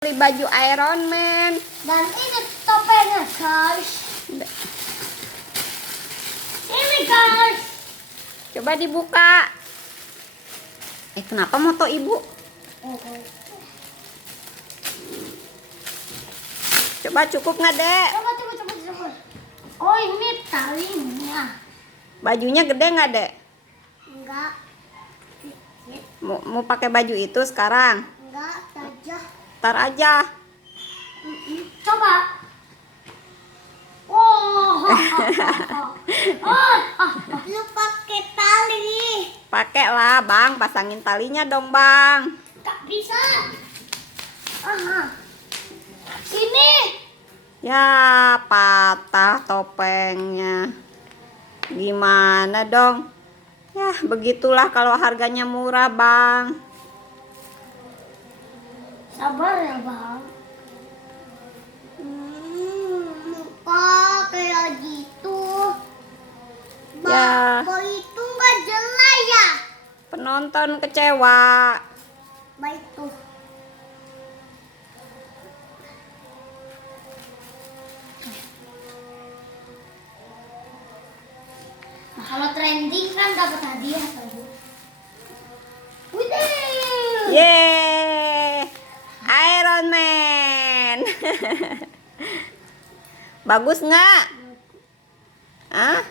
Beli baju Iron Man. Dan ini topengnya guys. Ini guys. Coba dibuka. Kenapa moto ibu? Coba cukup nggak, Dek? Coba. Oh, ini talinya. Bajunya gede nggak, Dek? Enggak. Mau pakai baju itu sekarang? Enggak, saja. Ntar aja. Coba. Oh. Lu pakai tali. Pakai lah, Bang. Pasangin talinya dong, Bang. Tak bisa. Sini. Ya, patah topengnya. Gimana dong? Ya, begitulah kalau harganya murah, Bang. Sabar ya, Bang. Muka kayak gitu. Ya. Kok itu nggak jelas ya? Penonton kecewa. Baik tuh. Nah, kalau trending kan dapat hadiah tuh. Widih. Yeay, Iron Man. Bagus nggak? Hah?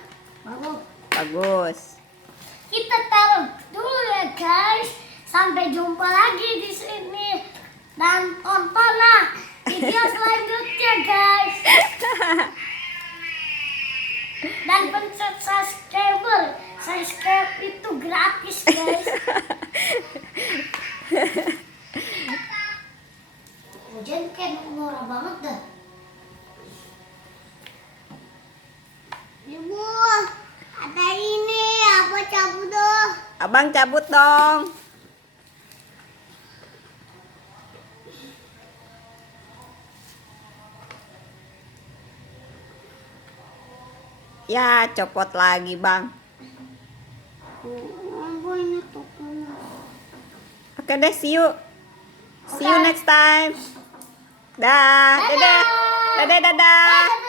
Bagus. Bagus. Kita taruh dulu ya guys. Sampai jumpa lagi di sini. Dan tontonlah video selanjutnya guys. Dan pencet subscriber. Subscribe itu gratis guys. Hujan kayak murah banget dah. Ibu, ada ini apa cabut dong? Abang cabut dong. Ya, copot lagi, Bang. Ini tokonya. Oke deh, see you. See you next time. Dah, dadah. Dadah, dadah.